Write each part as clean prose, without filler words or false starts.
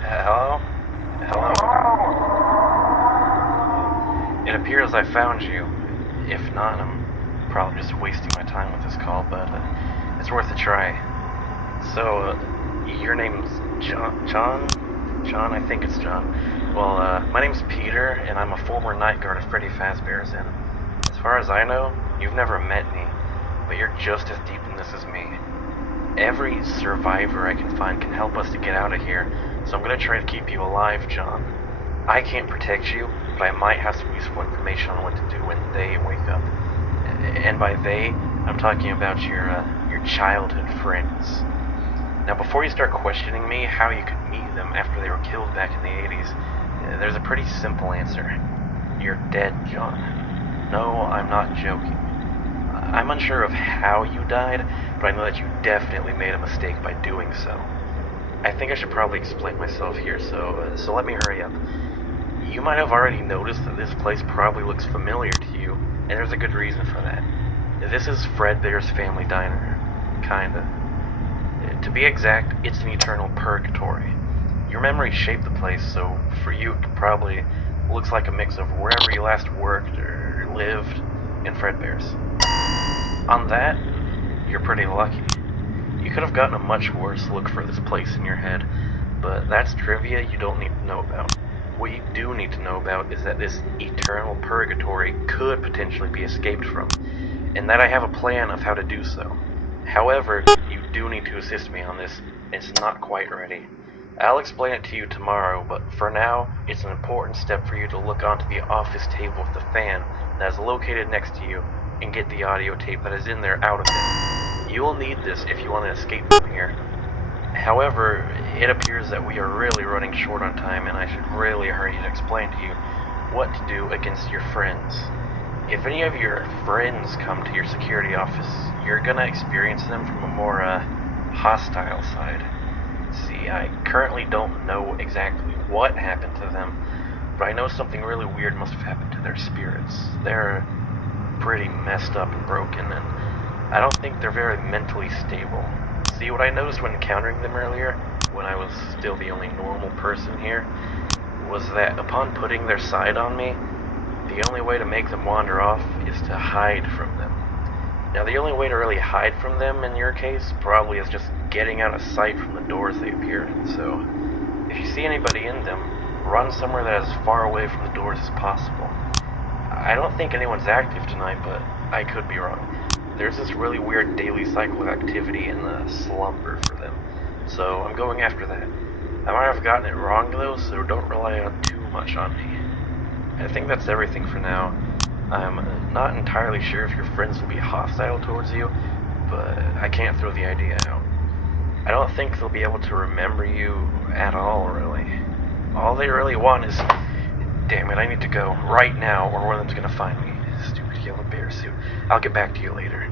Hello? Hello? It appears I found you. If not, I'm probably just wasting my time with this call, but it's worth a try. So, your name's John? John? I think it's John. Well, my name's Peter, and I'm a former night guard at Freddy Fazbear's, and as far as I know, you've never met me, but you're just as deep in this as me. Every survivor I can find can help us to get out of here, so I'm gonna try to keep you alive, John. I can't protect you, but I might have some useful information on what to do when they wake up. And by they, I'm talking about your childhood friends. Now, before you start questioning me how you could meet them after they were killed back in the 80s, there's a pretty simple answer. You're dead, John. No, I'm not joking. I'm unsure of how you died, but I know that you definitely made a mistake by doing so. I think I should probably explain myself here, so let me hurry up. You might have already noticed that this place probably looks familiar to you, and there's a good reason for that. This is Fredbear's family diner. Kinda. To be exact, it's an eternal purgatory. Your memory shaped the place, so for you it probably looks like a mix of wherever you last worked or lived and Fredbear's. On that, you're pretty lucky. You could have gotten a much worse look for this place in your head, but that's trivia you don't need to know about. What you do need to know about is that this eternal purgatory could potentially be escaped from, and that I have a plan of how to do so. However, you do need to assist me on this. It's not quite ready. I'll explain it to you tomorrow, but for now, it's an important step for you to look onto the office table with the fan that is located next to you and get the audio tape that is in there out of it. You will need this if you want to escape from here. However, it appears that we are really running short on time, and I should really hurry to explain to you what to do against your friends. If any of your friends come to your security office, you're gonna experience them from a more, hostile side. See, I currently don't know exactly what happened to them, but I know something really weird must have happened to their spirits. They're pretty messed up and broken, and I don't think they're very mentally stable. See, what I noticed when encountering them earlier, when I was still the only normal person here, was that upon putting their side on me, the only way to make them wander off is to hide from them. Now, the only way to really hide from them in your case probably is just getting out of sight from the doors they appear in, so if you see anybody in them, run somewhere that is as far away from the doors as possible. I don't think anyone's active tonight, but I could be wrong. There's this really weird daily cycle of activity in the slumber for them, so I'm going after that. I might have gotten it wrong though, so don't rely too much on me. I think that's everything for now. I'm not entirely sure if your friends will be hostile towards you, but I can't throw the idea out. I don't think they'll be able to remember you at all, really. All they really want is... Damn it, I need to go right now, or one of them's gonna find me. Stupid yellow bear suit. I'll get back to you later.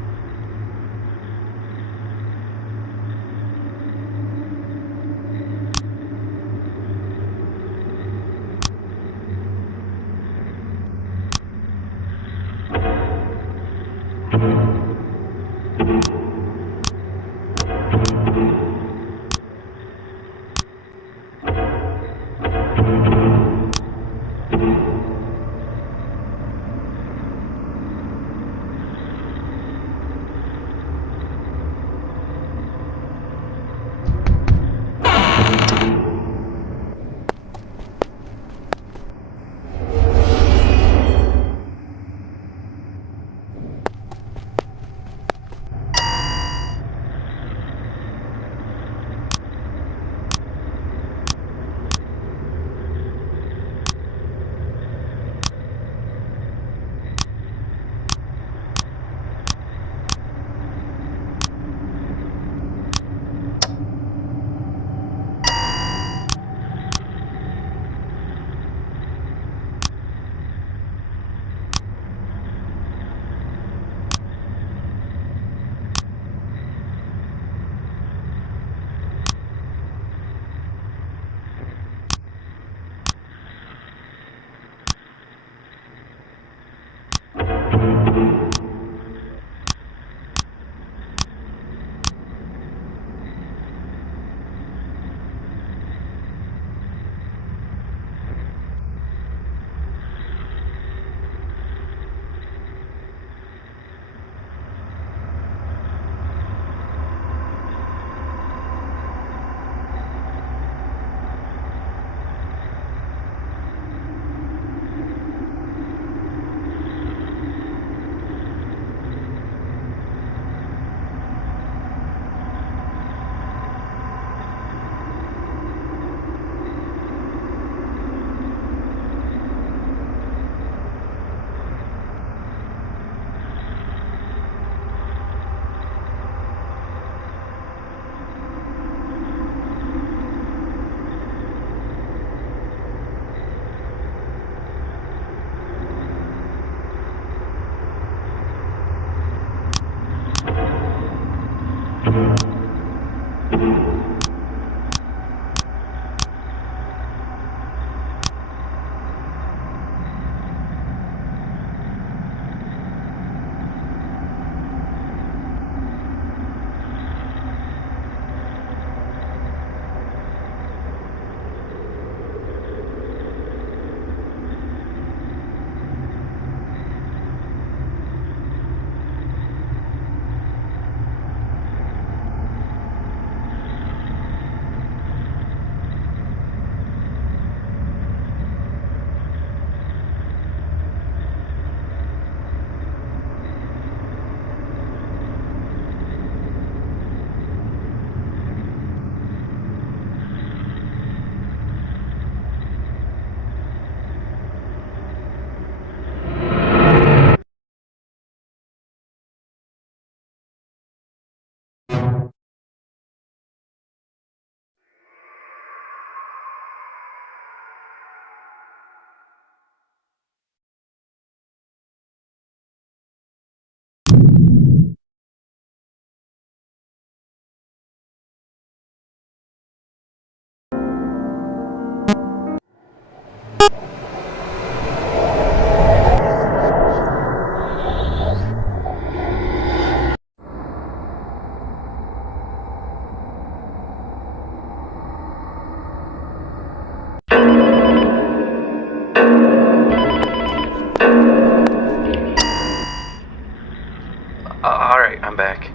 Alright, I'm back.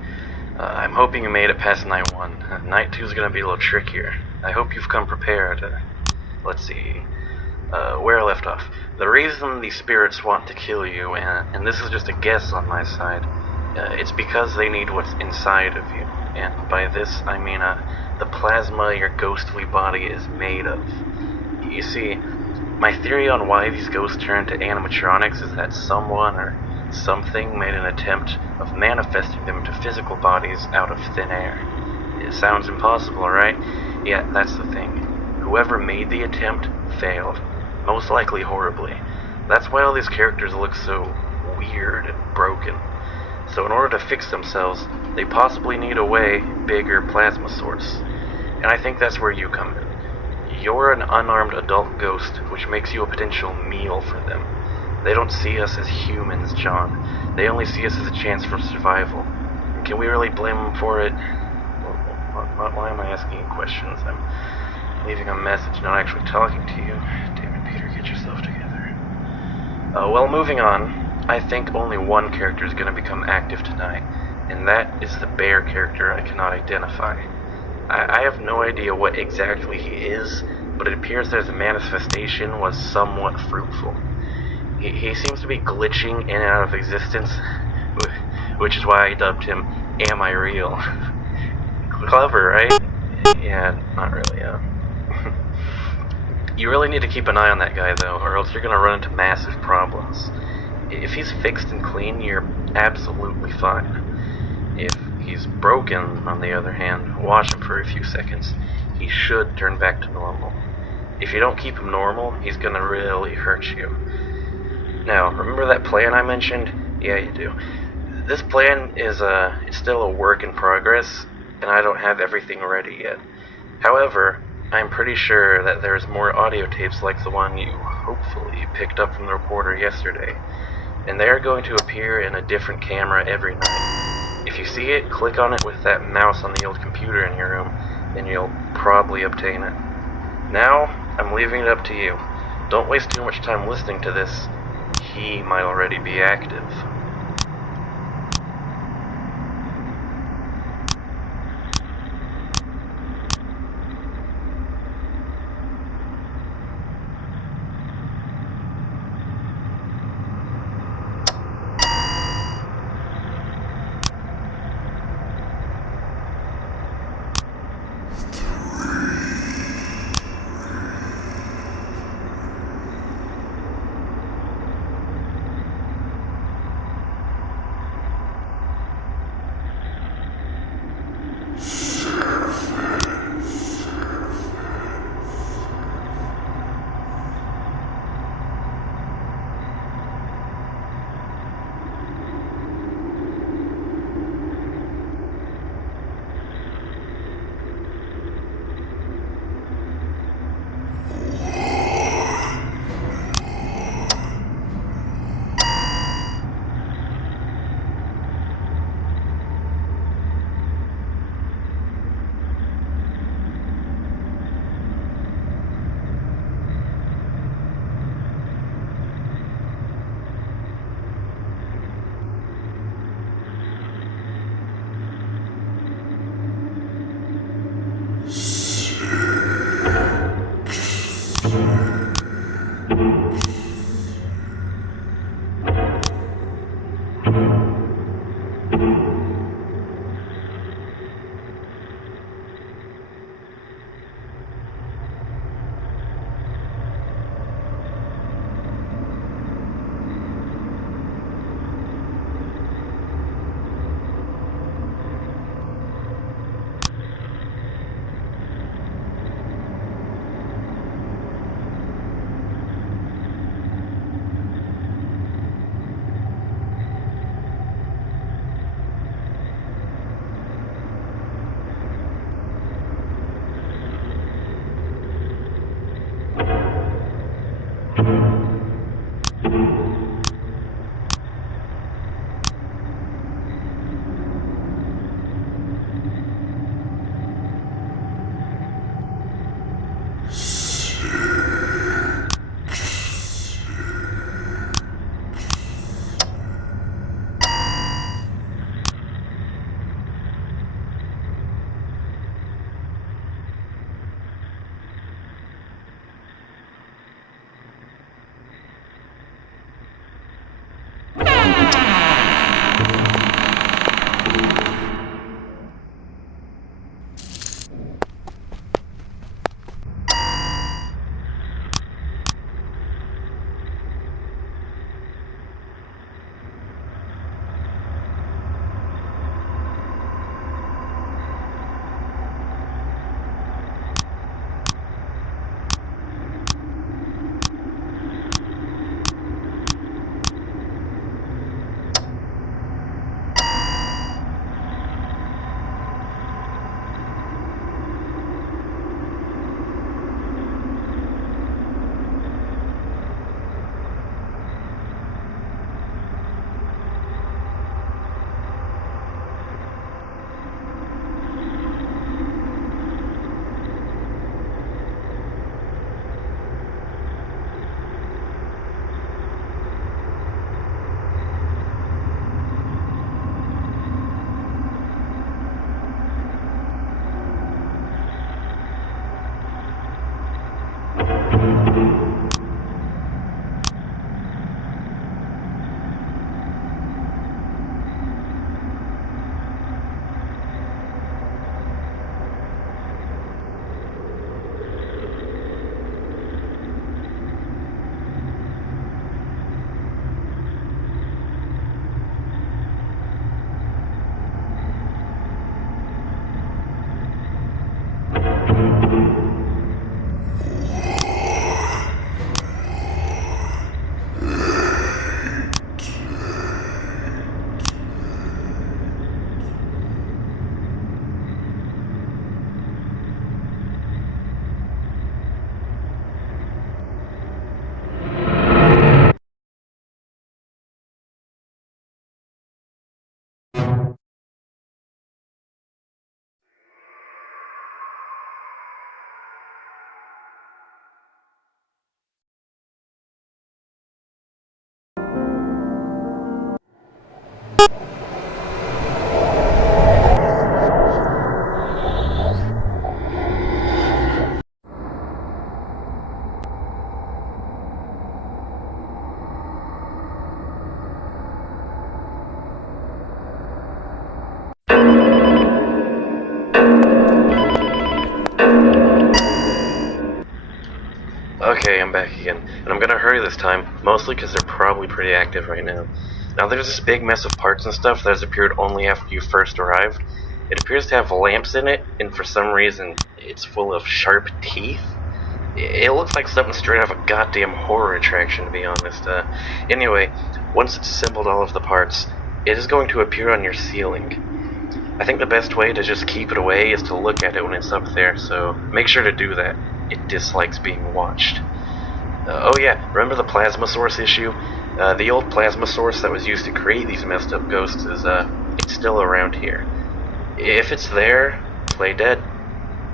I'm hoping you made it past night 1. Night 2 is going to be a little trickier. I hope you've come prepared. Let's see. Where I left off. The reason these spirits want to kill you, and this is just a guess on my side, it's because they need what's inside of you. And by this, I mean the plasma your ghostly body is made of. You see, my theory on why these ghosts turn to animatronics is that someone or something made an attempt of manifesting them into physical bodies out of thin air. It sounds impossible, right? Yeah, that's the thing. Whoever made the attempt failed. Most likely horribly. That's why all these characters look so weird and broken. So in order to fix themselves, they possibly need a way bigger plasma source. And I think that's where you come in. You're an unarmed adult ghost, which makes you a potential meal for them. They don't see us as humans, John. They only see us as a chance for survival. Can we really blame them for it? Why am I asking you questions? I'm leaving a message, not actually talking to you. Damn it, Peter, get yourself together. Well, moving on. I think only one character is going to become active tonight, and that is the bear character I cannot identify. I have no idea what exactly he is, but it appears that his manifestation was somewhat fruitful. He seems to be glitching in and out of existence, which is why I dubbed him Am I Real? Clever, right? Yeah, not really, You really need to keep an eye on that guy, though, or else you're going to run into massive problems. If he's fixed and clean, you're absolutely fine. If he's broken, on the other hand, watch him for a few seconds. He should turn back to normal. If you don't keep him normal, he's going to really hurt you. Now, remember that plan I mentioned? Yeah, you do. This plan is it's still a work in progress, and I don't have everything ready yet. However, I'm pretty sure that there's more audio tapes like the one you hopefully picked up from the recorder yesterday, and they are going to appear in a different camera every night. If you see it, click on it with that mouse on the old computer in your room, and you'll probably obtain it. Now, I'm leaving it up to you. Don't waste too much time listening to this. He might already be active. Okay, I'm back again, and I'm gonna hurry this time, mostly because they're probably pretty active right now. Now there's this big mess of parts and stuff that has appeared only after you first arrived. It appears to have lamps in it, and for some reason, it's full of sharp teeth. It looks like something straight out of a goddamn horror attraction, to be honest. Anyway, once it's assembled all of the parts, it is going to appear on your ceiling. I think the best way to just keep it away is to look at it when it's up there, so make sure to do that. It dislikes being watched. Oh yeah, remember the plasma source issue? The old plasma source that was used to create these messed up ghosts is, it's still around here. If it's there, play dead.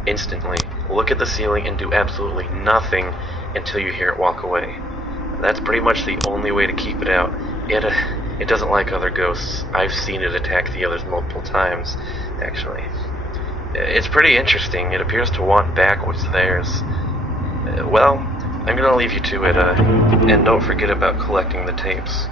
Instantly. Look at the ceiling and do absolutely nothing until you hear it walk away. That's pretty much the only way to keep it out. It doesn't like other ghosts. I've seen it attack the others multiple times, actually. It's pretty interesting. It appears to want back what's theirs. Well, I'm gonna leave you to it, and don't forget about collecting the tapes.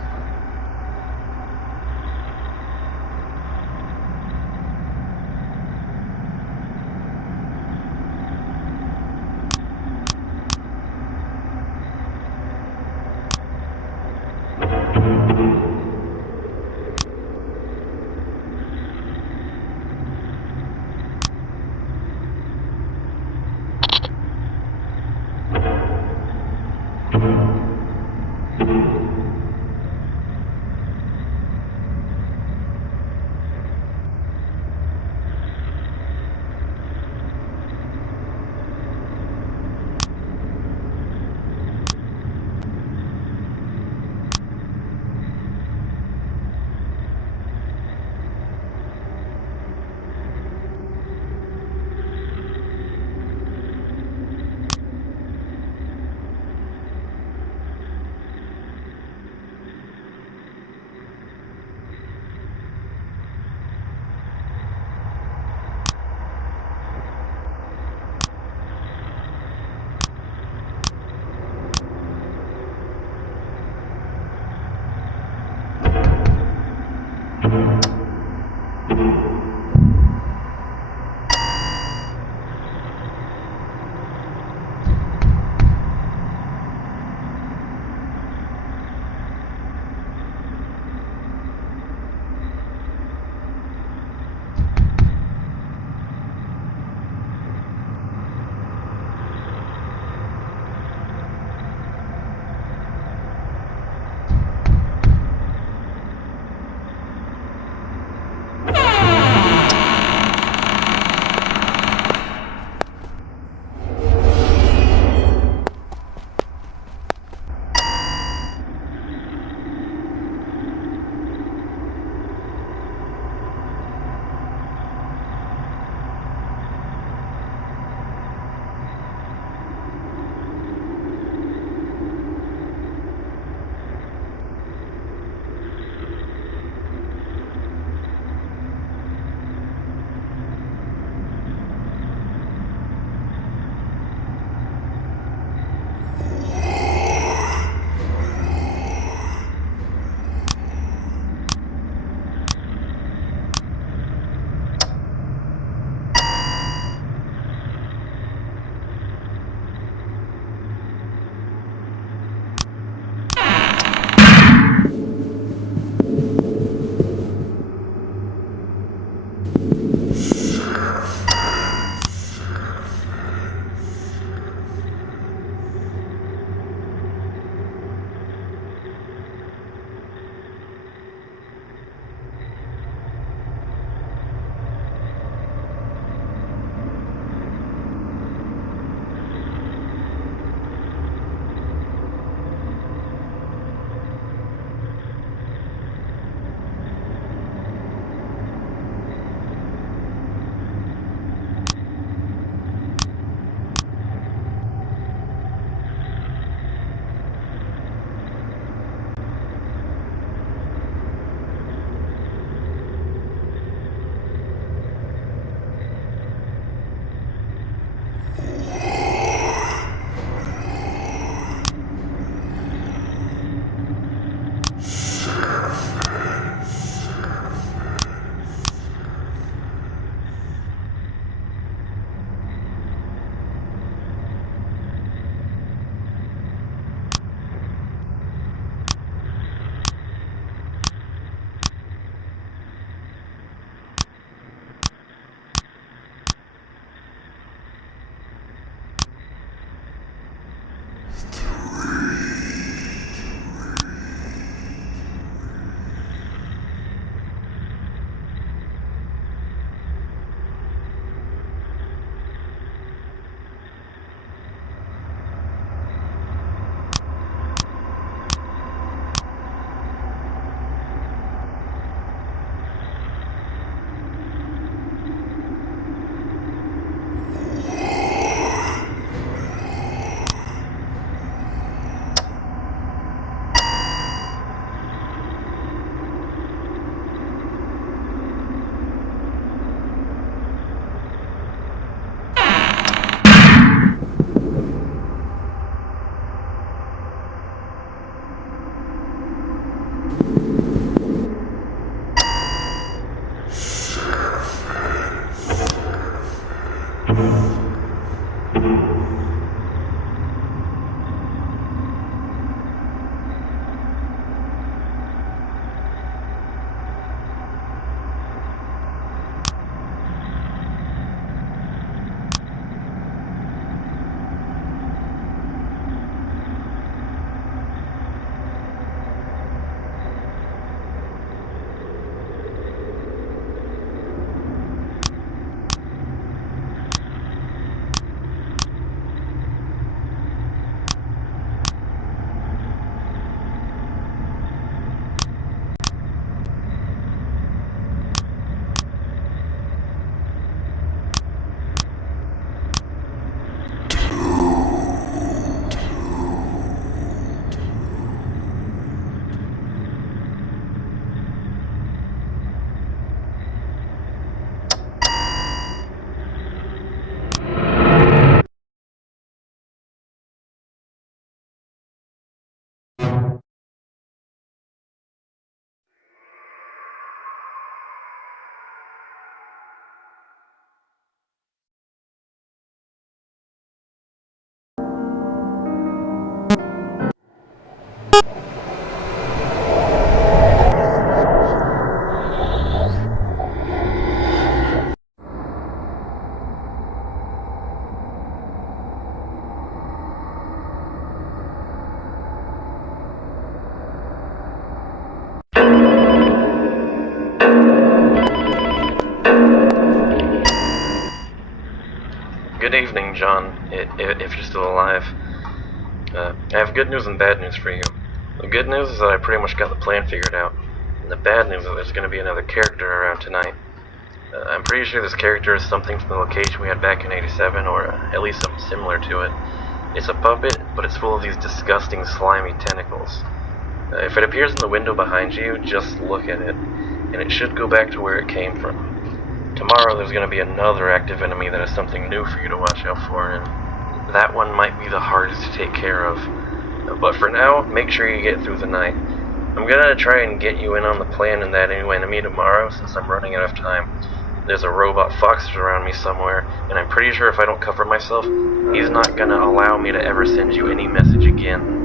Good evening, John, if you're still alive. I have good news and bad news for you. The good news is that I pretty much got the plan figured out. And the bad news is that there's going to be another character around tonight. I'm pretty sure this character is something from the location we had back in 87, or at least something similar to it. It's a puppet, but it's full of these disgusting, slimy tentacles. If it appears in the window behind you, just look at it, and it should go back to where it came from. Tomorrow there's going to be another active enemy that has something new for you to watch out for, and that one might be the hardest to take care of. But for now, make sure you get through the night. I'm going to try and get you in on the plan and that new enemy tomorrow, since I'm running out of time. There's a robot fox around me somewhere, and I'm pretty sure if I don't cover myself, he's not going to allow me to ever send you any message again.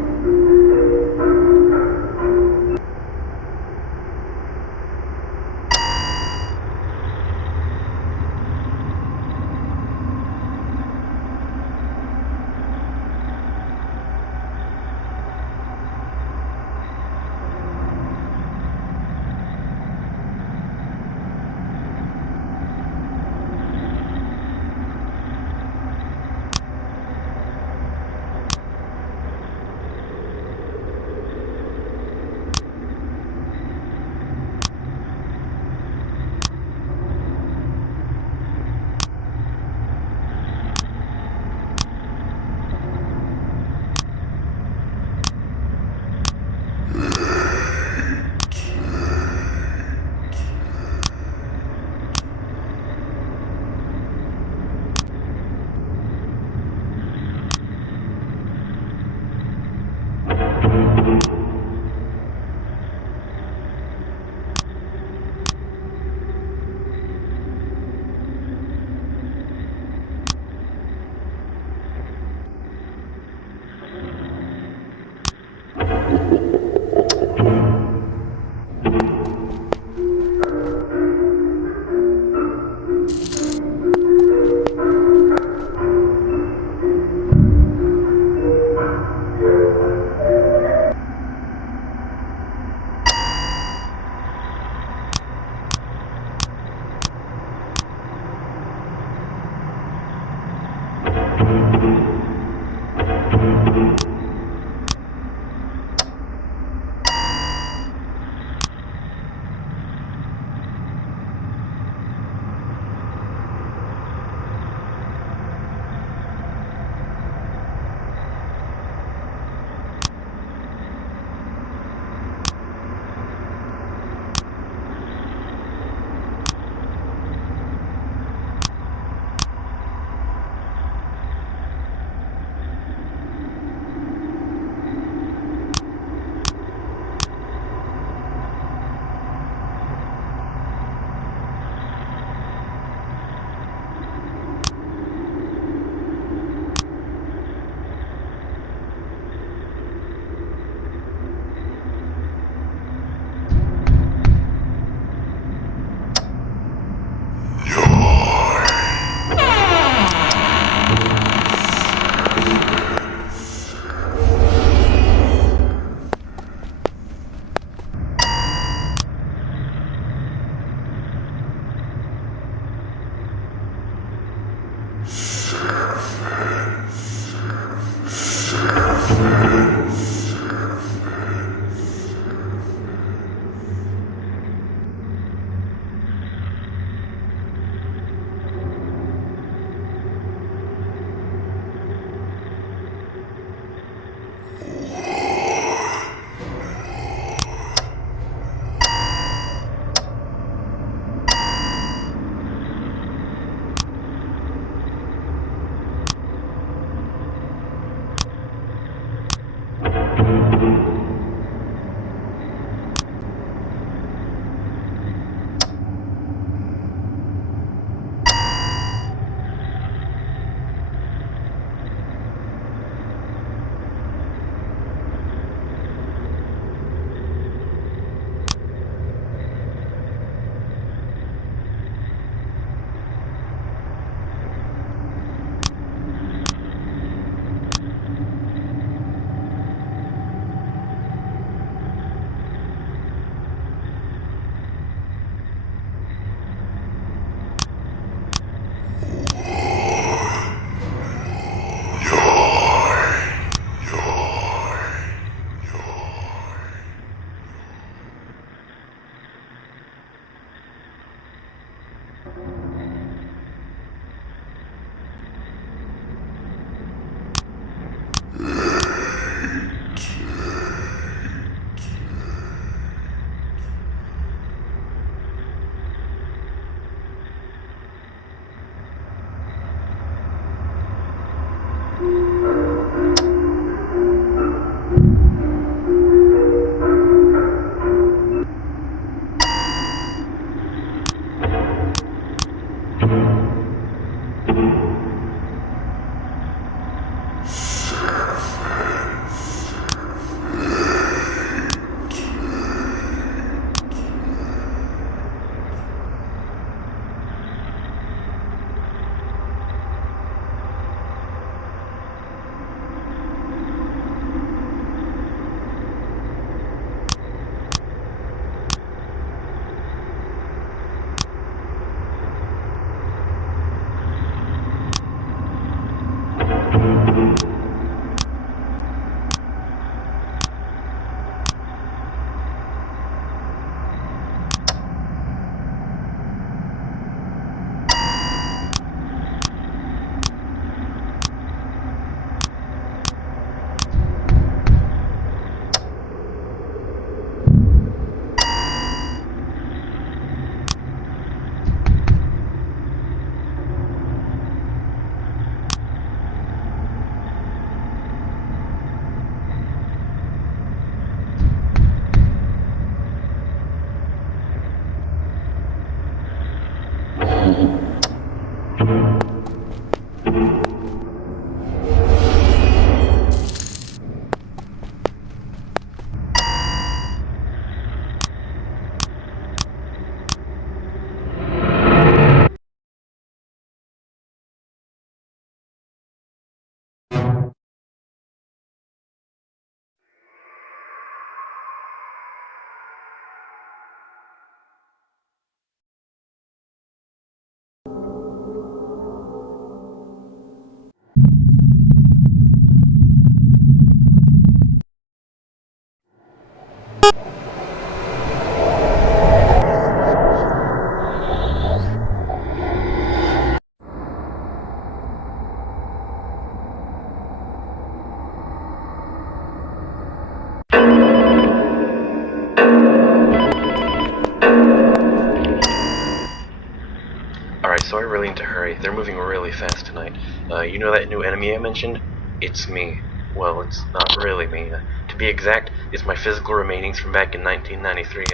Alright, so I really need to hurry. They're moving really fast tonight. You know that new enemy I mentioned? It's me. Well, it's not really me. To be exact, it's my physical remainings from back in 1993.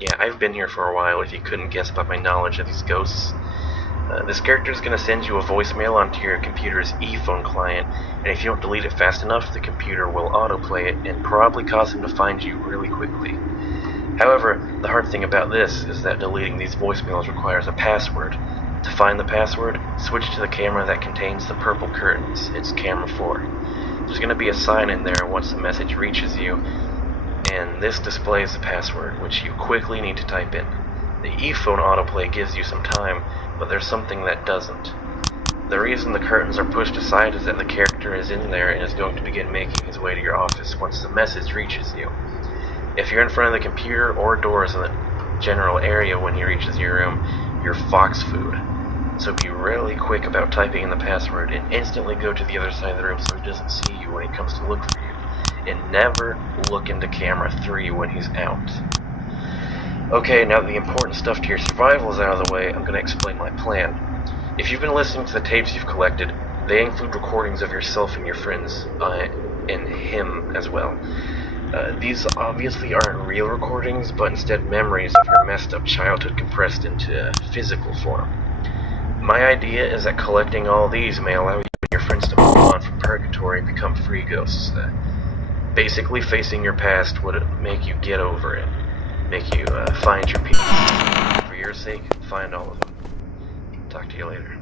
Yeah, I've been here for a while, if you couldn't guess by my knowledge of these ghosts. This character is going to send you a voicemail onto your computer's e-phone client, and if you don't delete it fast enough, the computer will autoplay it and probably cause him to find you really quickly. However, the hard thing about this is that deleting these voicemails requires a password. To find the password, switch to the camera that contains the purple curtains. It's camera 4. There's going to be a sign in there once the message reaches you, and this displays the password, which you quickly need to type in. The ePhone autoplay gives you some time, but there's something that doesn't. The reason the curtains are pushed aside is that the character is in there and is going to begin making his way to your office once the message reaches you. If you're in front of the computer or doors in the general area when he reaches your room, you're fox food. So be really quick about typing in the password and instantly go to the other side of the room so he doesn't see you when he comes to look for you. And never look into camera 3 when he's out. Okay, now that the important stuff to your survival is out of the way, I'm going to explain my plan. If you've been listening to the tapes you've collected, they include recordings of yourself and your friends, and him as well. These obviously aren't real recordings, but instead memories of your messed up childhood compressed into physical form. My idea is that collecting all these may allow you and your friends to move on from purgatory and become free ghosts. Basically, facing your past would make you get over it, make you find your peace. For your sake, find all of them. Talk to you later.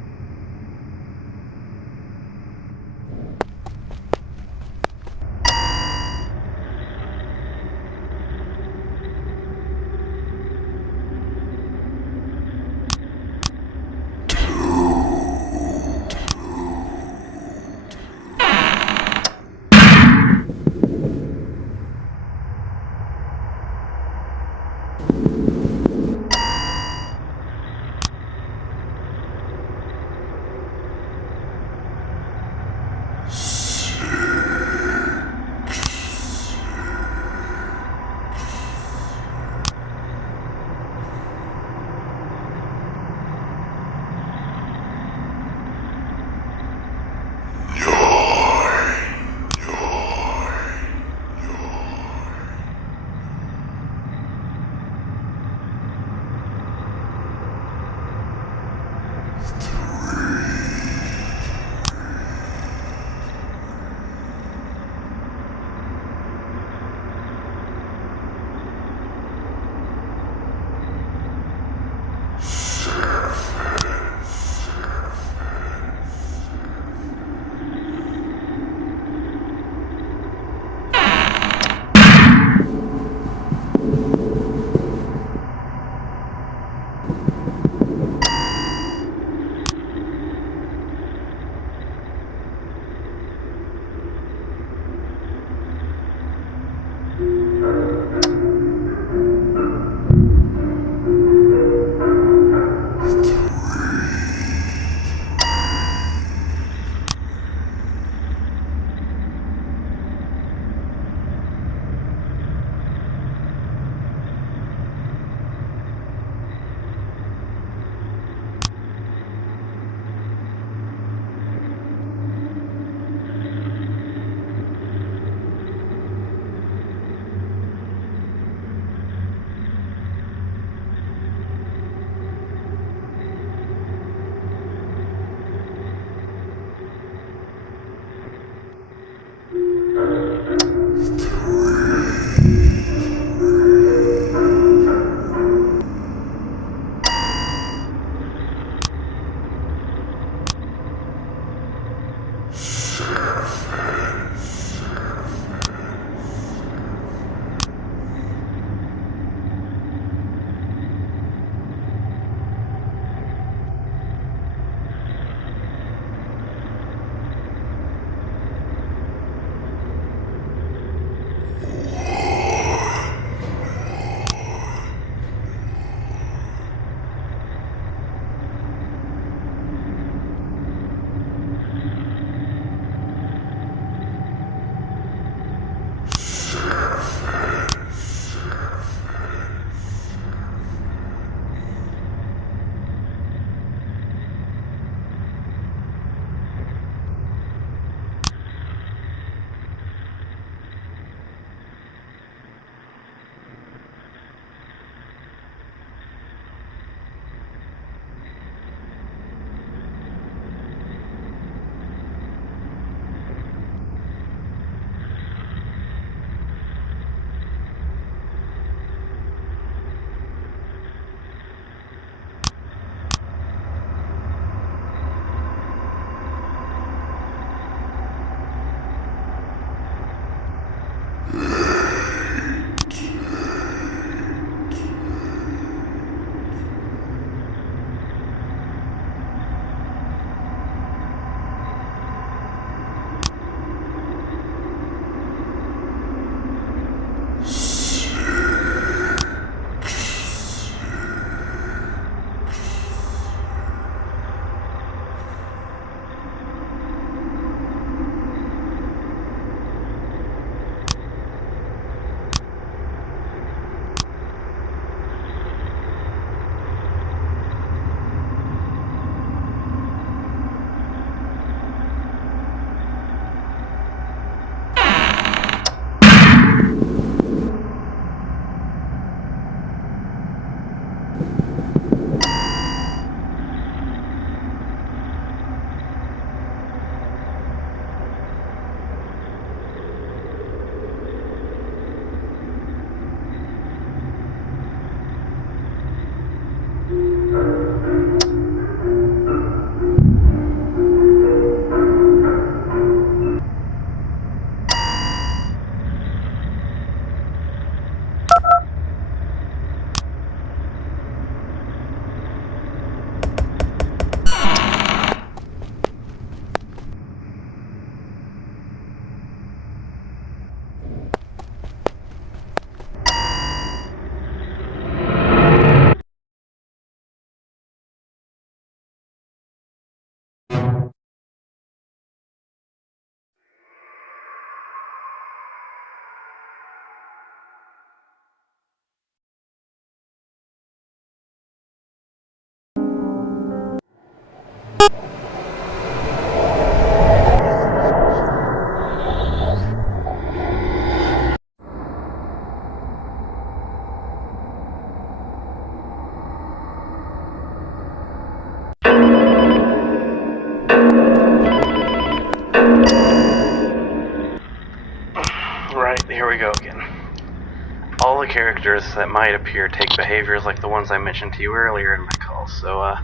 characters that might appear take behaviors like the ones I mentioned to you earlier in my call, so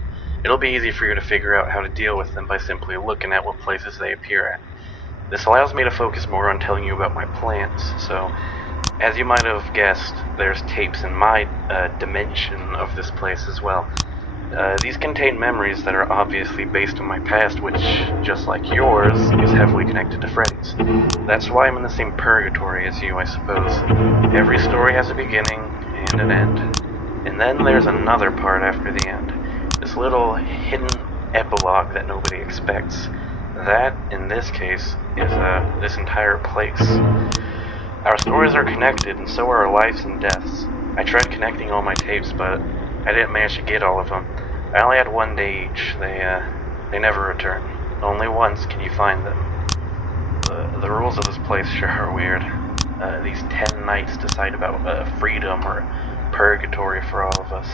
it'll be easy for you to figure out how to deal with them by simply looking at what places they appear at. This allows me to focus more on telling you about my plans, so as you might have guessed, there's tapes in my dimension of this place as well. These contain memories that are obviously based on my past, which, just like yours, is heavily connected to Freddy's. That's why I'm in the same purgatory as you, I suppose. Every story has a beginning and an end. And then there's another part after the end. This little hidden epilogue that nobody expects. That, in this case, is this entire place. Our stories are connected, and so are our lives and deaths. I tried connecting all my tapes, but I didn't manage to get all of them. I only had one day each. They never return. Only once can you find them. The rules of this place sure are weird. These 10 nights decide about freedom or purgatory for all of us.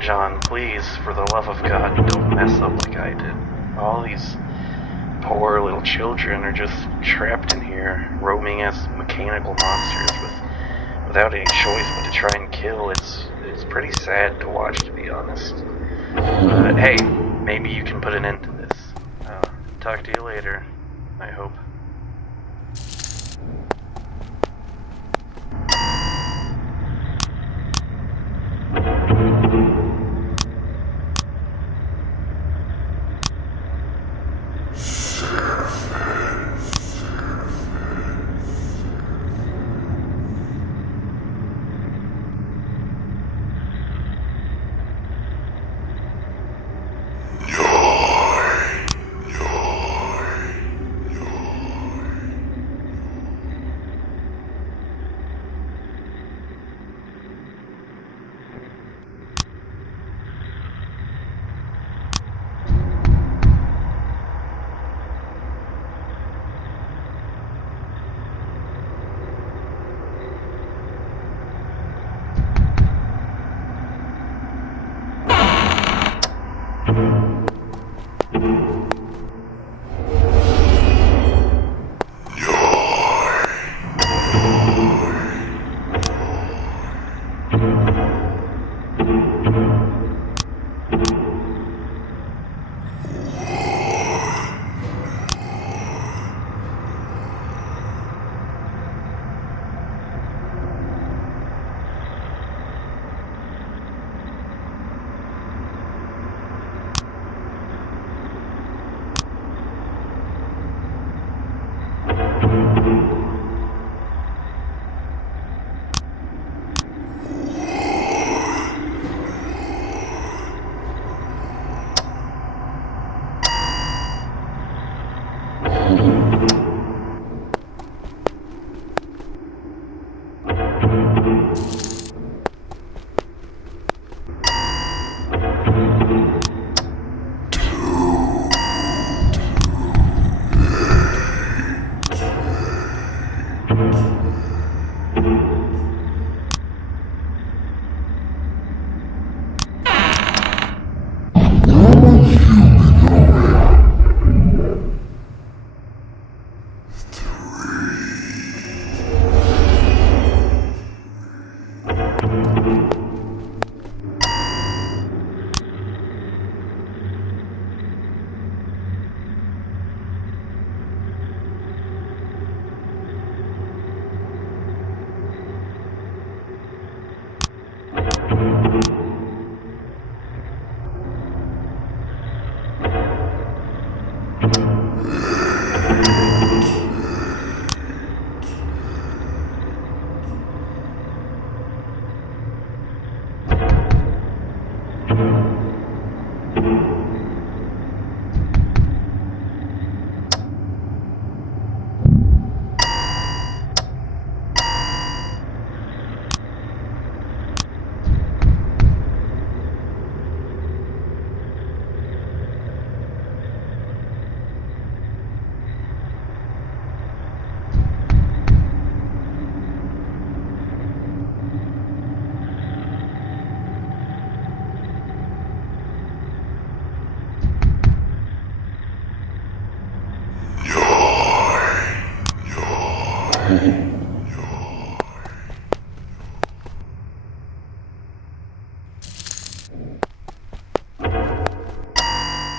John, please, for the love of God, don't mess up like I did. All these poor little children are just trapped in here, roaming as mechanical monsters without any choice but to try and kill. It's pretty sad to watch, to be honest. But hey, maybe you can put an end to this. Talk to you later, I hope.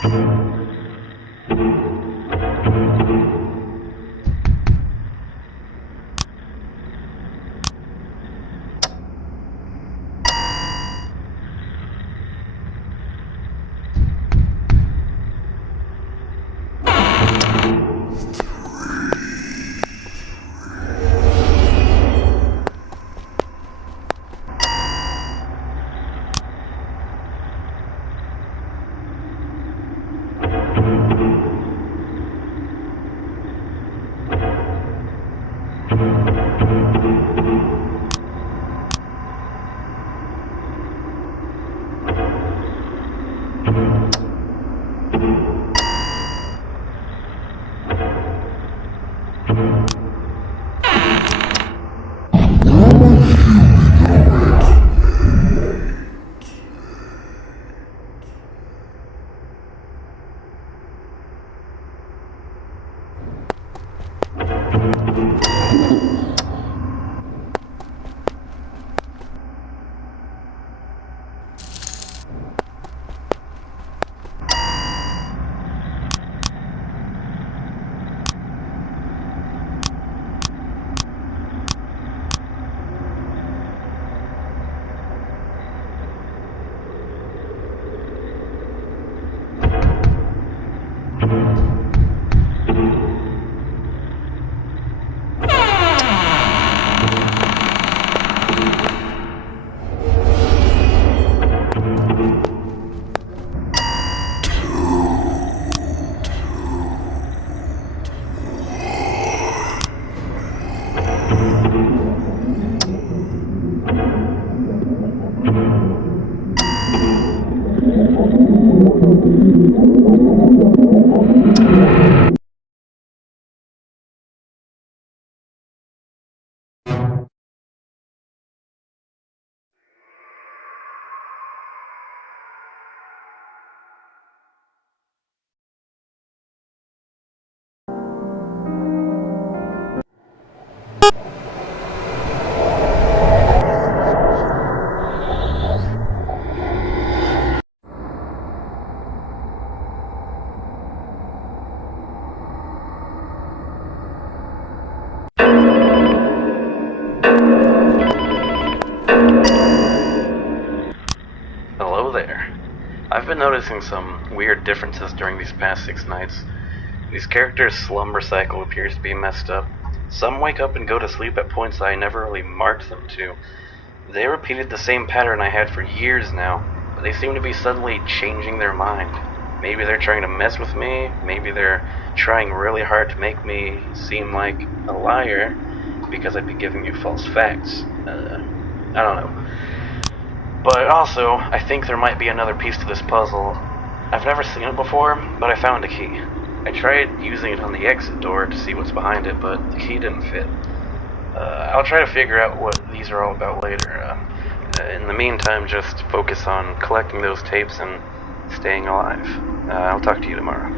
Hello there. I've been noticing some weird differences during these past 6 nights. These characters' slumber cycle appears to be messed up. Some wake up and go to sleep at points I never really marked them to. They repeated the same pattern I had for years now, but they seem to be suddenly changing their mind. Maybe they're trying to mess with me, maybe they're trying really hard to make me seem like a liar because I'd be giving you false facts. I don't know. But also, I think there might be another piece to this puzzle. I've never seen it before, but I found a key. I tried using it on the exit door to see what's behind it, but the key didn't fit. I'll try to figure out what these are all about later. In the meantime, just focus on collecting those tapes and staying alive. I'll talk to you tomorrow.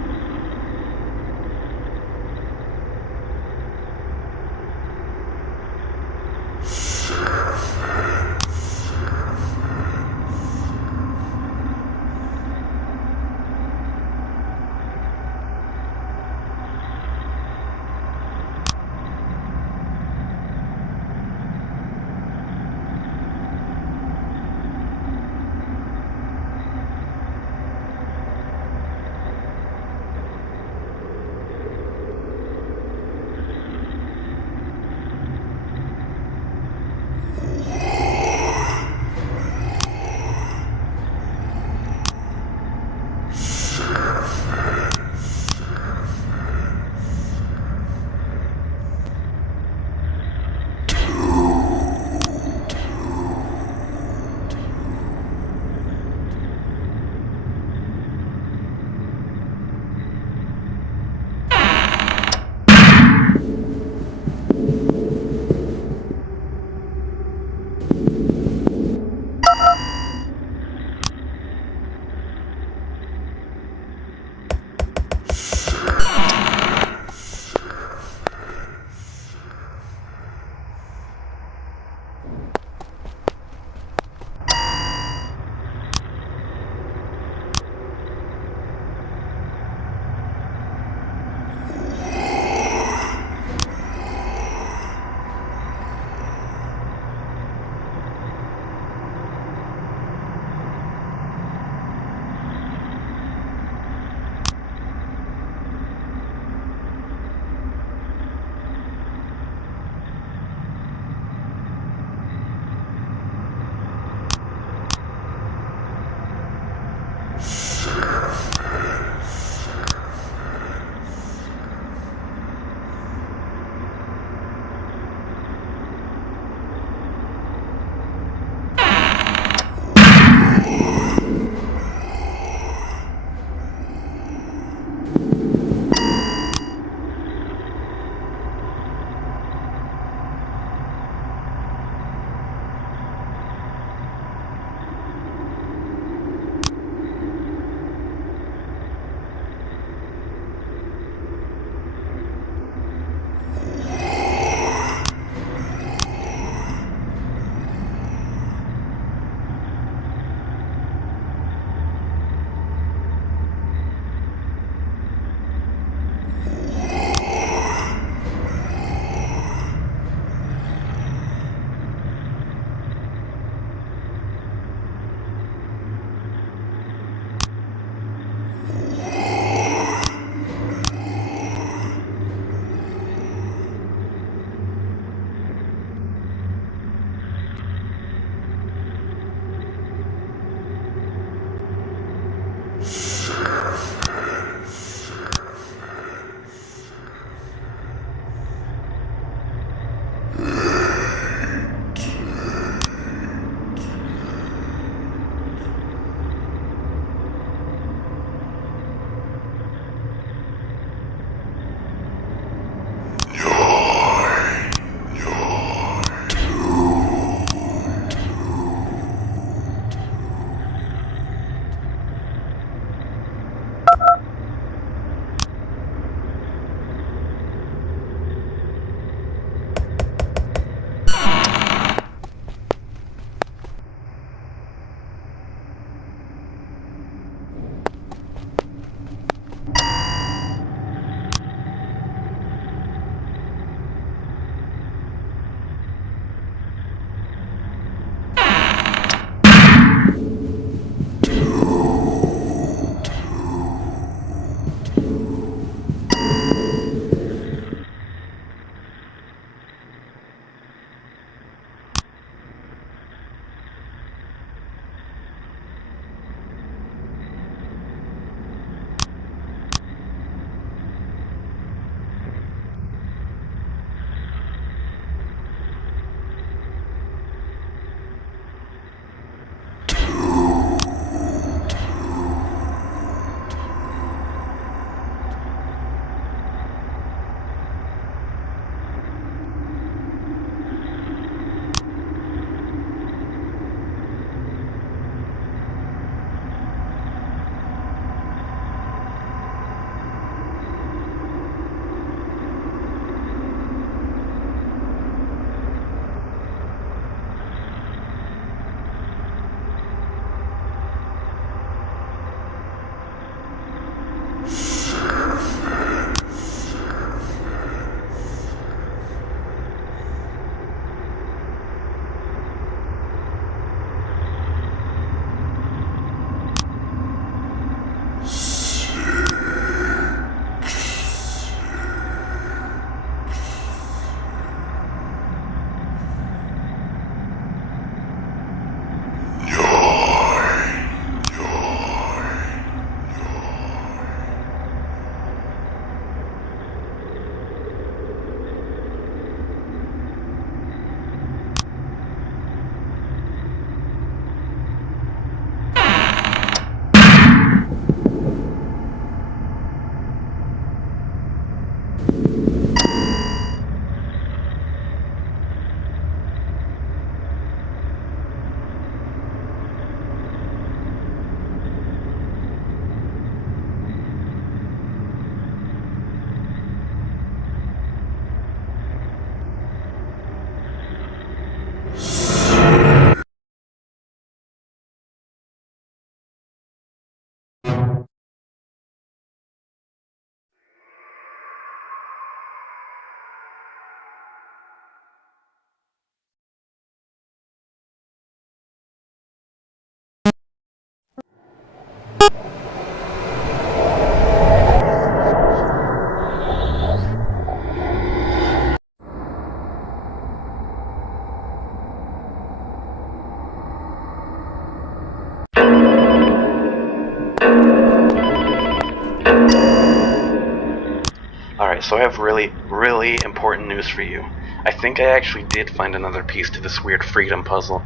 Alright, so I have really, really important news for you. I think I actually did find another piece to this weird freedom puzzle.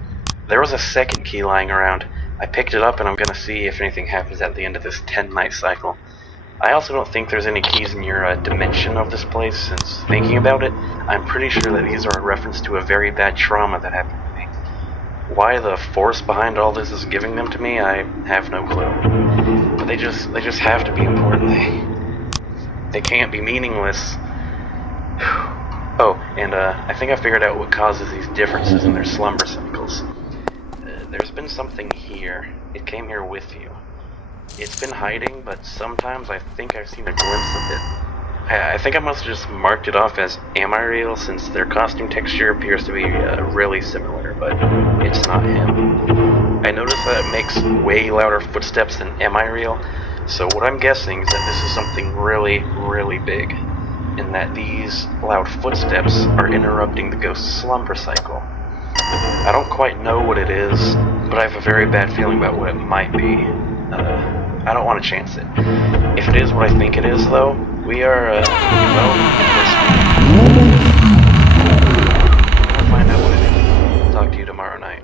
There was a second key lying around. I picked it up and I'm gonna see if anything happens at the end of this 10-night cycle. I also don't think there's any keys in your dimension of this place, since thinking about it, I'm pretty sure that these are a reference to a very bad trauma that happened to me. Why the force behind all this is giving them to me, I have no clue. But they just have to be important. They can't be meaningless. Oh, and I think I figured out what causes these differences in their slumber cycles. There's been something here. It came here with you. It's been hiding, but sometimes I think I've seen a glimpse of it. I think I must have just marked it off as am I real, since their costume texture appears to be really similar, but it's not him. I noticed that it makes way louder footsteps than am I real, so what I'm guessing is that this is something really, really big, and that these loud footsteps are interrupting the ghost's slumber cycle. I don't quite know what it is, but I have a very bad feeling about what it might be. I don't want to chance it. If it is what I think it is, though, we are, well, I'll find out what it is. I'll talk to you tomorrow night.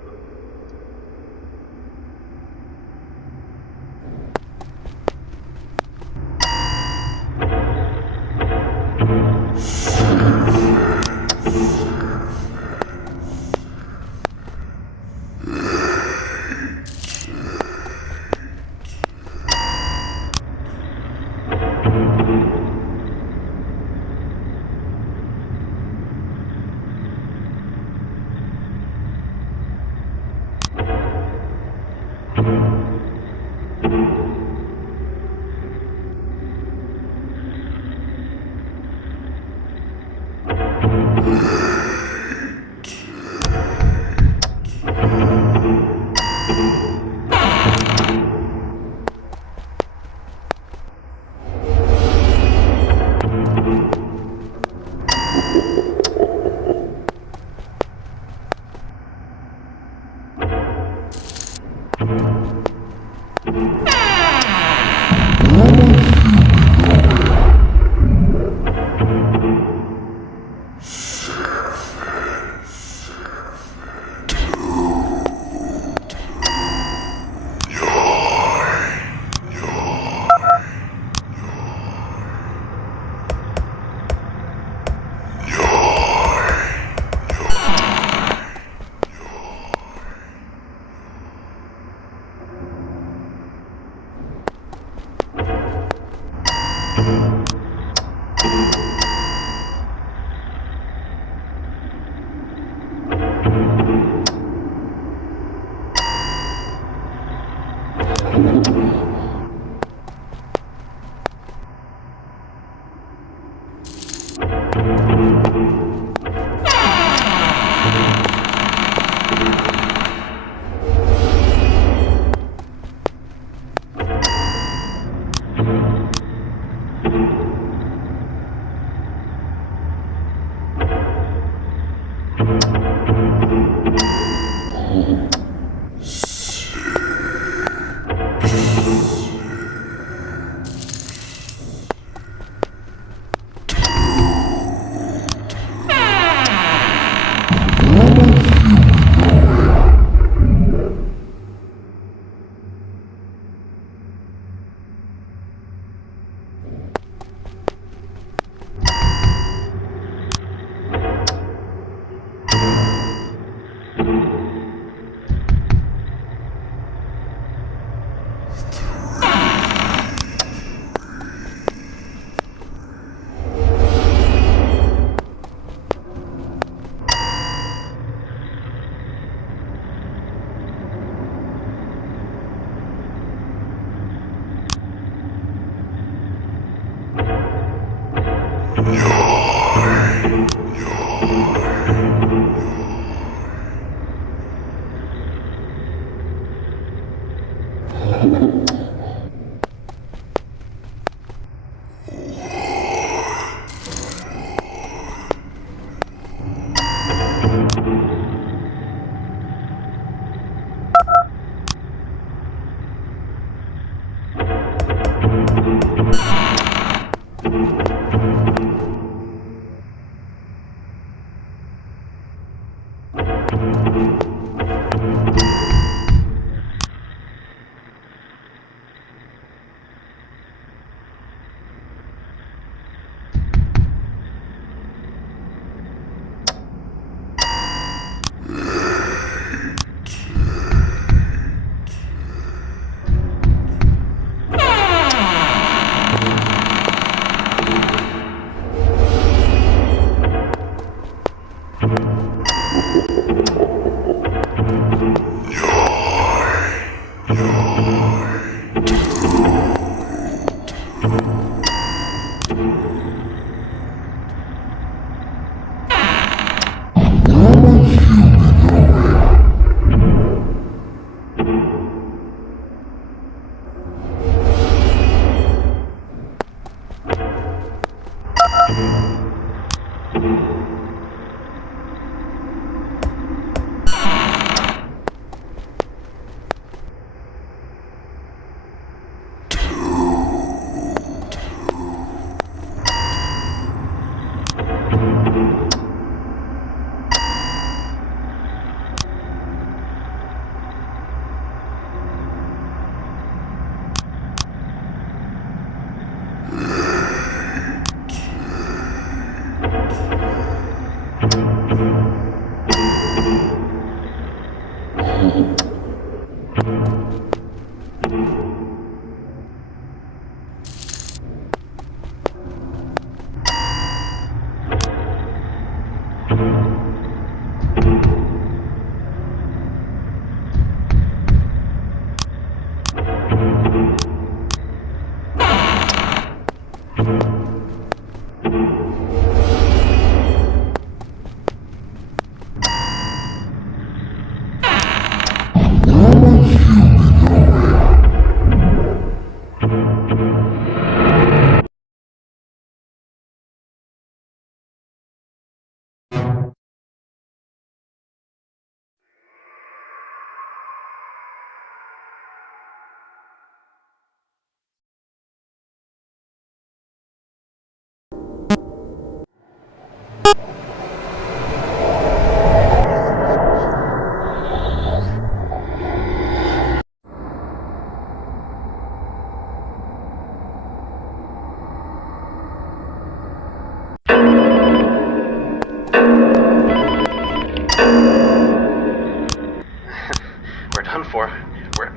We're done for.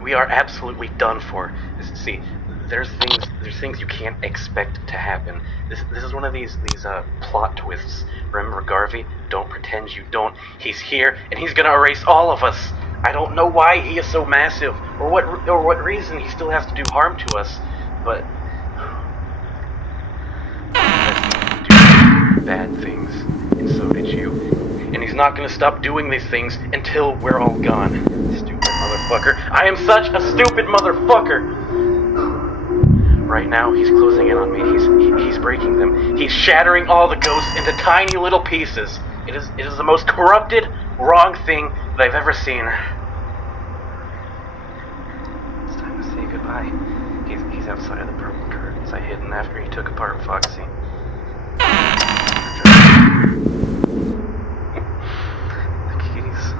We are absolutely done for. See, there's things you can't expect to happen. This is one of these plot twists. Remember Garvey? Don't pretend you don't. He's here, and he's gonna erase all of us. I don't know why he is so massive, or what reason he still has to do harm to us, but do bad things, and so did you. And he's not gonna stop doing these things until we're all gone. Stupid motherfucker. I am such a stupid motherfucker! Right now, he's closing in on me. He's breaking them. He's shattering all the ghosts into tiny little pieces. It is the most corrupted, wrong thing that I've ever seen. It's time to say goodbye. He's outside of the purple curtains I hidden after he took apart Foxy. The keys.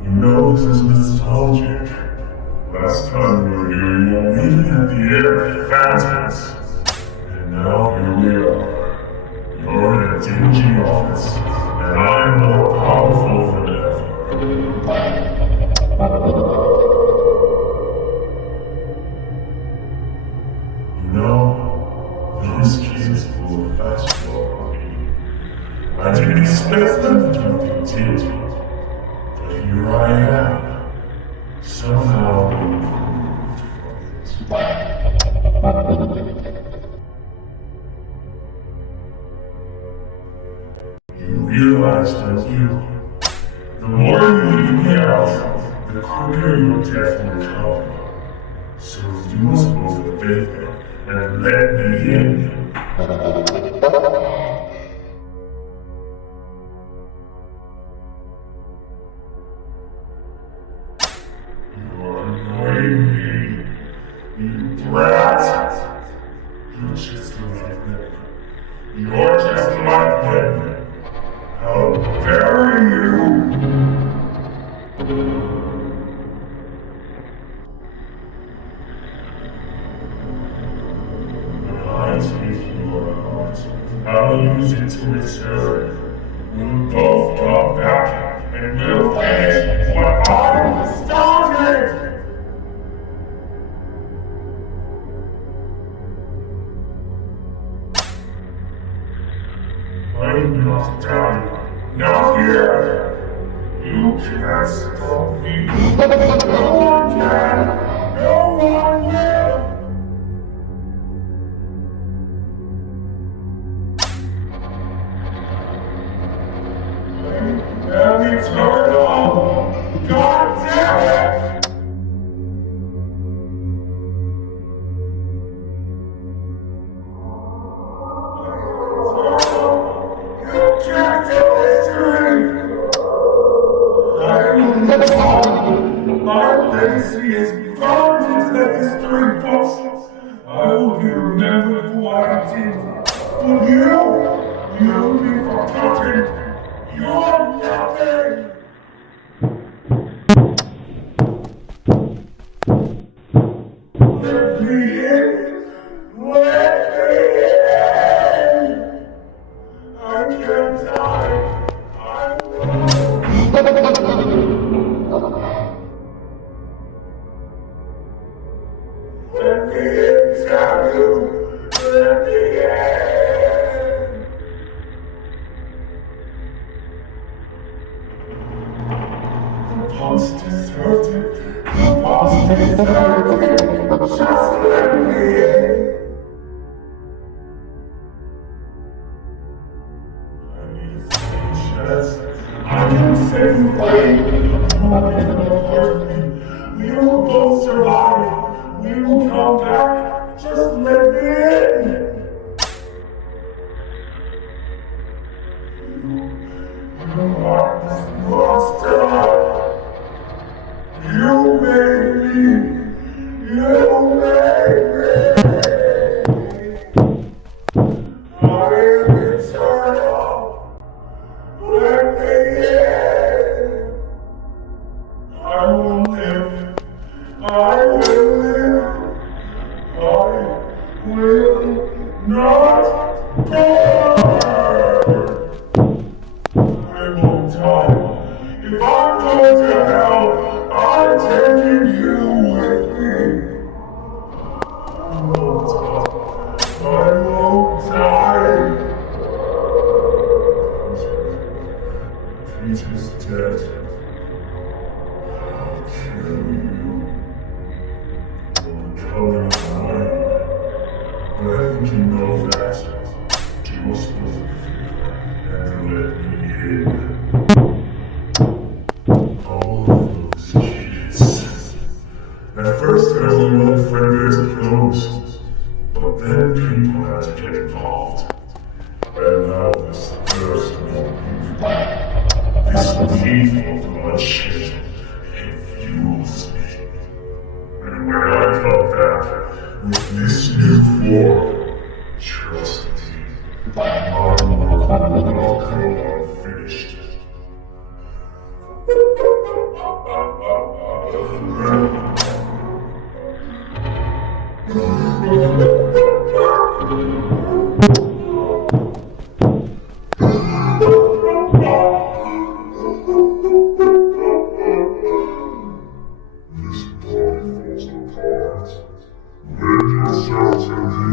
You know this is nostalgic. Last time we were here, you were leaving at the air phantoms. And now here we are. You're in a dingy office, and I'm more powerful than ever. You know, those kids pull a fast forward on me. I didn't expect them to do what they did. But here I am, somehow improved from it. You realize, don't you? The more you leave me out, the quicker your death will come. So you must both obey them and let me in. Me, you brat! You're just like them. You're just like them. How dare you! When I take your heart, I'll use it to return. can't stop me. No one can. No one will. And eternal. God damn it! You can't do this to me! My legacy is bound into the history books. I will be remembered for what I did. But you will be forgotten. You're nothing! Let me in! Let me in! I can't die! I let me in, damn you! Let me in! The past deserved it. The past deserved it. Just let me in. I need a second chance. I can save you free. Nobody will hurt me. We will both survive. We will come back. Just let me in. You are this monster. You made me. You made me. I am eternal. Let me in. I will live. I will live. I will not burn. I won't die. If I'm going to hell, I'm taking you with me. I won't die. I won't die. Peter's dead. I'll kill you. You'll become mine. But I think you know that. You were supposed to be here and let me in. All of those kids. At first, everyone friendly as close, but then people had to get involved. And now this thirst this need for bloodshed, it fuels me. And when I come back with this new form, trust me, my work will not go unfinished. This body falls apart. Make yourself to me.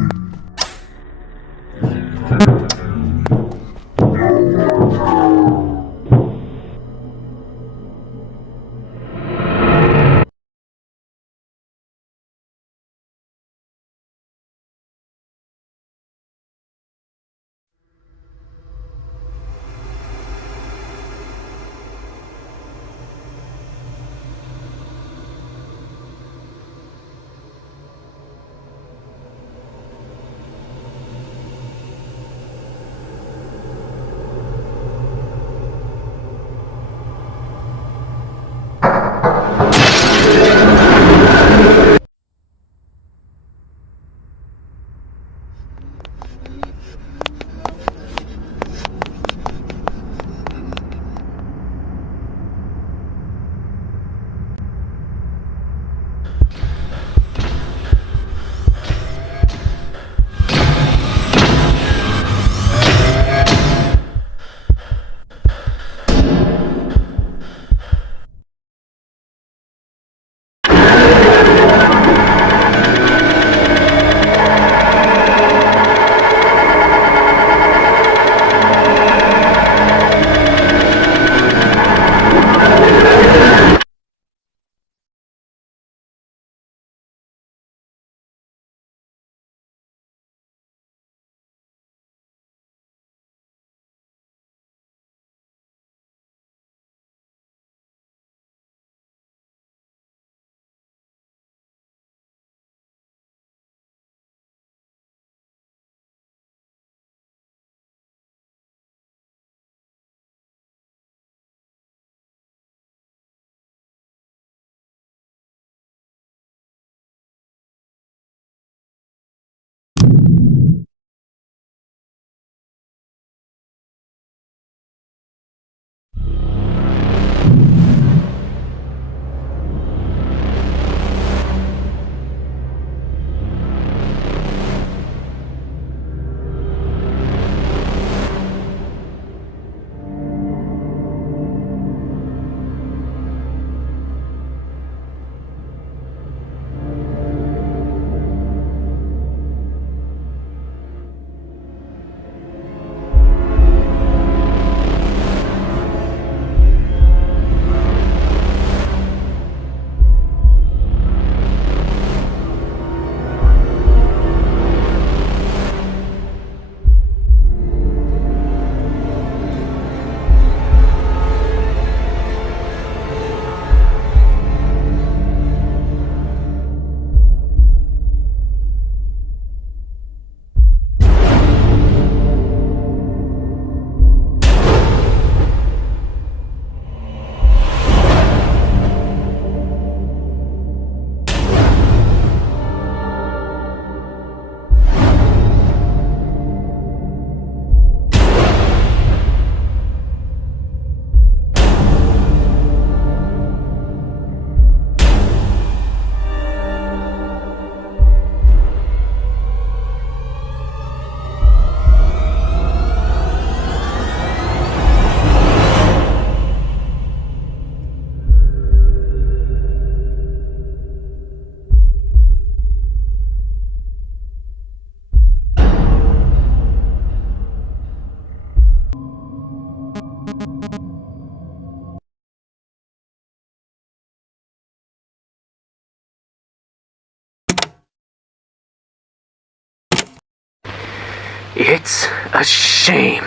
It's a shame.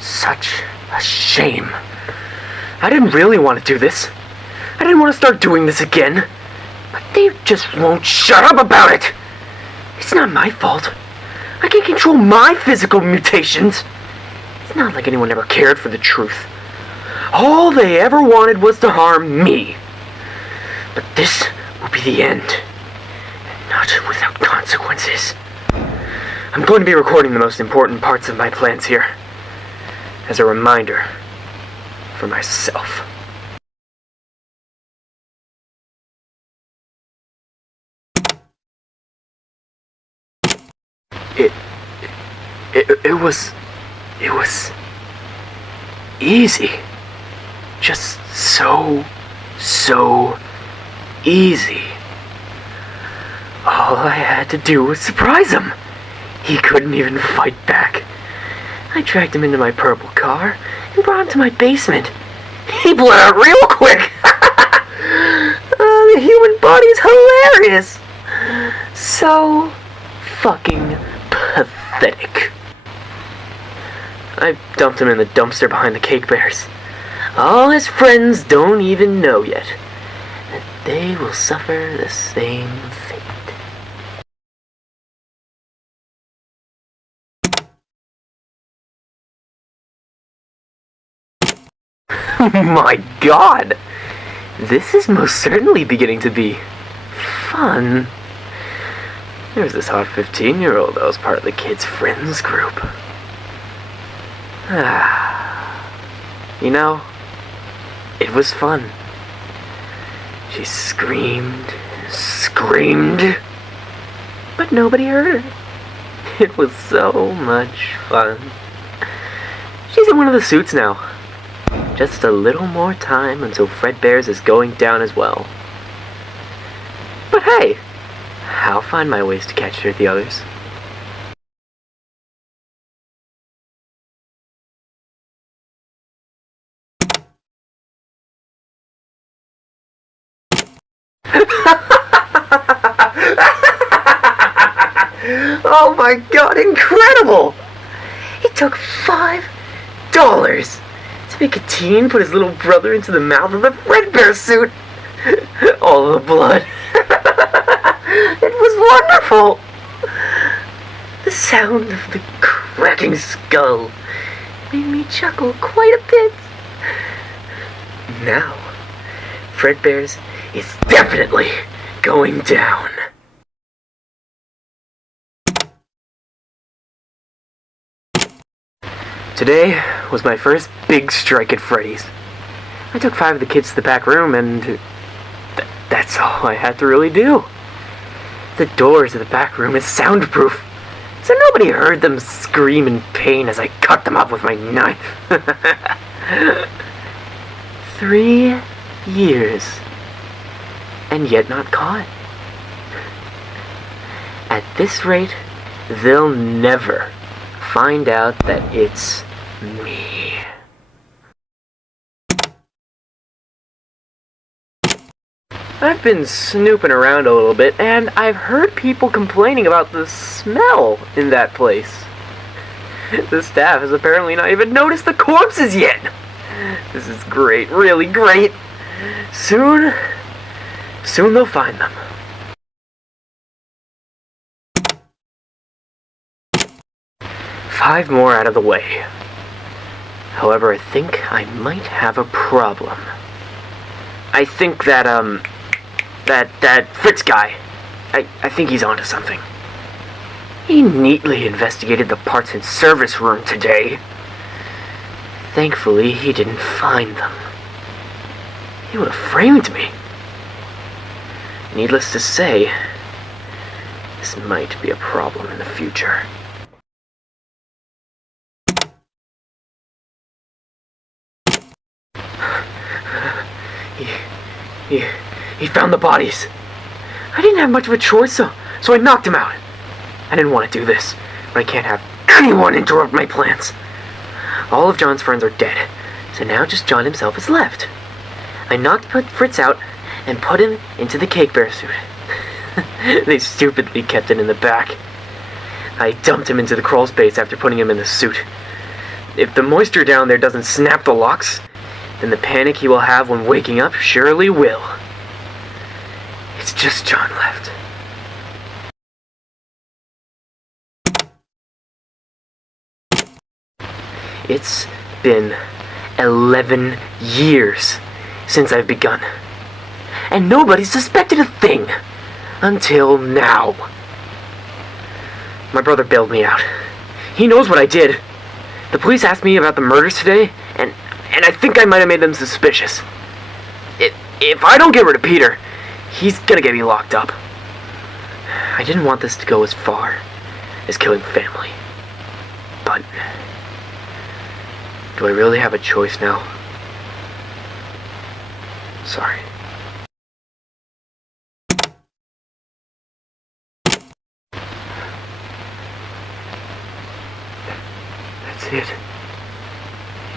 Such a shame. I didn't really want to do this. I didn't want to start doing this again. But they just won't shut up about it. It's not my fault. I can't control my physical mutations. It's not like anyone ever cared for the truth. All they ever wanted was to harm me. But this will be the end. And not without consequences. I'm going to be recording the most important parts of my plans here. As a reminder for myself. It was easy. Just so easy. All I had to do was surprise him. He couldn't even fight back. I dragged him into my purple car and brought him to my basement. He bled out real quick. The human body's hilarious. So fucking pathetic. I dumped him in the dumpster behind the cake bears. All his friends don't even know yet that they will suffer the same fate. My God! This is most certainly beginning to be fun. There's this hot 15-year-old that was part of the kids' friends group. You know, it was fun. She screamed, but nobody heard her. It was so much fun. She's in one of the suits now. Just a little more time until Fredbear's is going down as well. But hey, I'll find my ways to catch her at the others. Oh my God, incredible! It took $5 to make a teen put his little brother into the mouth of the Fredbear suit. All the blood. It was wonderful. The sound of the cracking skull made me chuckle quite a bit. Now, Fredbear's is definitely going down. Today was my first big strike at Freddy's. I took 5 of the kids to the back room and that's all I had to really do. The doors of the back room is soundproof, so nobody heard them scream in pain as I cut them up with my knife. 3 years, and yet not caught. At this rate, they'll never find out that it's me. I've been snooping around a little bit, and I've heard people complaining about the smell in that place. The staff has apparently not even noticed the corpses yet. This is great, really great. Soon they'll find them. Five more out of the way. However, I think I might have a problem. I think that Fritz guy, I think he's onto something. He neatly investigated the parts and service room today. Thankfully, he didn't find them. He would have framed me. Needless to say, this might be a problem in the future. He found the bodies. I didn't have much of a choice, so I knocked him out. I didn't want to do this, but I can't have anyone interrupt my plans. All of John's friends are dead, so now just John himself is left. I knocked Fritz out and put him into the cake bear suit. They stupidly kept it in the back. I dumped him into the crawl space after putting him in the suit. If the moisture down there doesn't snap the locks, then the panic he will have when waking up surely will. It's just John left. It's been 11 years since I've begun. And nobody suspected a thing until now. My brother bailed me out. He knows what I did. The police asked me about the murders today, and I think I might have made them suspicious. If I don't get rid of Peter, he's gonna get me locked up. I didn't want this to go as far as killing family. But do I really have a choice now? Sorry. That's it.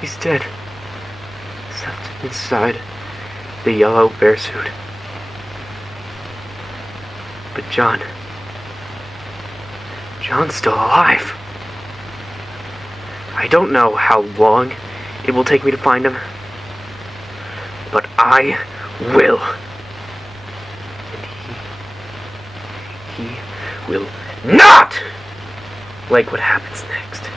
He's dead. Except inside the yellow bear suit. But John's still alive. I don't know how long it will take me to find him, but I will. And he will not like what happens next.